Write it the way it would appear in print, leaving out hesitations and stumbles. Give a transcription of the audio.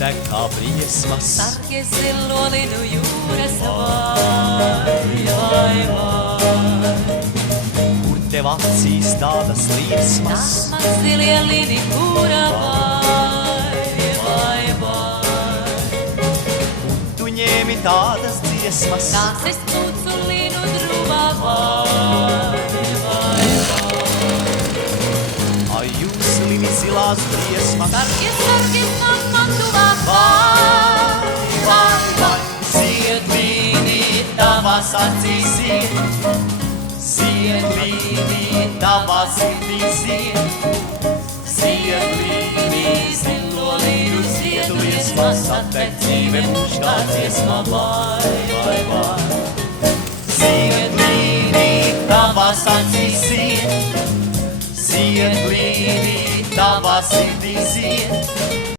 deg kā briesmas. Sargie zilolinu jūras vai. Kur tev acīs tādas liesmas? Tās zilie lini, kura vai. Tu ņēmi tādas dziesmas. Tās es pūcu linu drūmā vai. Ai, jūs lini zilās briesmas. Sargie man tuvāk vai. Ziedlīnī tavās acīs zied. Ziedlīnī tavā sirdī zied. Ziedlīnī zilolīnu ziedu liesmas. Atdeg dzīve mūž kā dziesma vai. Ziedlīnī tavās acīs zied. Ziedlīnī tavā sirdī zied.